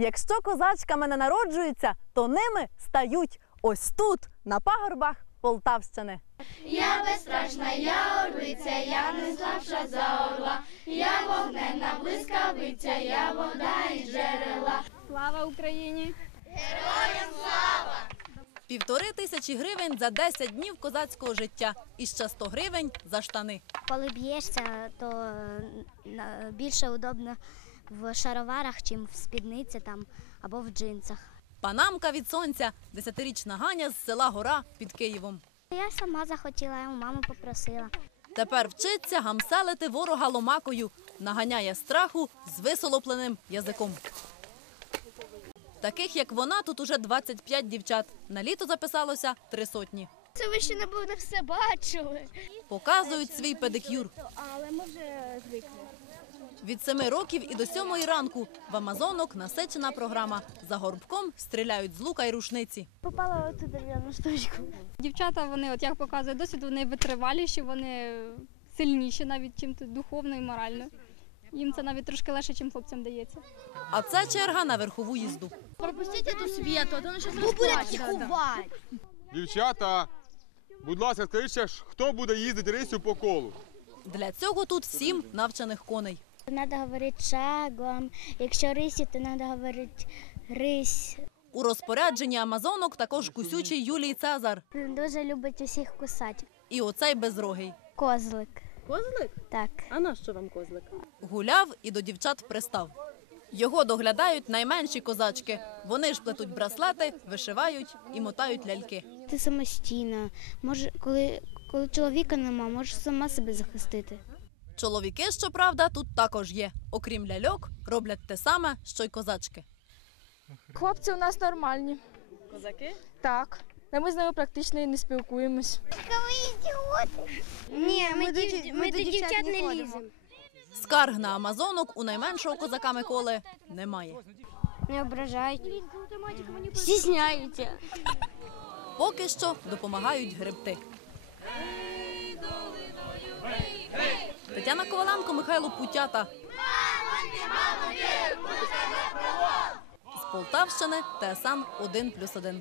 Якщо козачками не народжуються, то ними стають ось тут, на пагорбах Полтавщини. Я безстрашна, я орлиця, я не слабша за орла, я вогненна блискавиця, я вода і джерела. Слава Україні! Півтори тисячі гривень за 10 днів козацького життя і ще 100 гривень за штани. Коли б'єшся, то е, більше удобно в шароварах, чим в спідниці там або в джинсах. Панамка від сонця, десятирічна Ганя з села Гора під Києвом. Я сама захотіла, я у мами попросила. Тепер вчиться гамселити ворога ломакою, наганяє страху з висолопленим язиком. Таких, як вона, тут уже 25 дівчат. На літо записалося три сотні. Це ви ще не буде все бачили. Показують свій педикюр. Але ми вже звикли. Від семи років і до сьомої ранку в Амазонок насичена програма. За горбком стріляють з лука й рушниці. Попала оцю дерев'яну штучку. Дівчата, вони, от як показує досвід, вони витриваліші, вони сильніші навіть чим тут духовно і морально. Їм це навіть трошки легше, чим хлопцям дається. А це черга на верхову їзду. Пропустіть цю світу, а то вона щось розплаче. Дівчата, будь ласка, скажіть, хто буде їздити рисю по колу? Для цього тут сім навчених коней. Треба говорити шагом. Якщо рисі, то треба говорити рись. У розпорядженні Амазонок також кусючий Юлій Цезар Він дуже любить усіх кусати. і оцей безрогий. Козлик. Козлик? Так. А на що вам козлик? Гуляв і до дівчат пристав. Його доглядають найменші козачки. Вони ж плетуть браслети, вишивають і мотають ляльки. Ти самостійна. Може, коли, коли чоловіка нема, можеш сама себе захистити. Чоловіки, щоправда, тут також є. Окрім ляльок, роблять те саме, що й козачки. Хлопці у нас нормальні. Козаки? Так. Та ми з ними практично і не спілкуємось. Ні, ми, до, дівчат, не ліземо. Скарг на Амазонок у найменшого козака Миколи немає. Не ображають. Стісняються. Поки що допомагають гребти. Тетяна Коваленко, Михайло Путята. З Полтавщини ТСН 1+,1.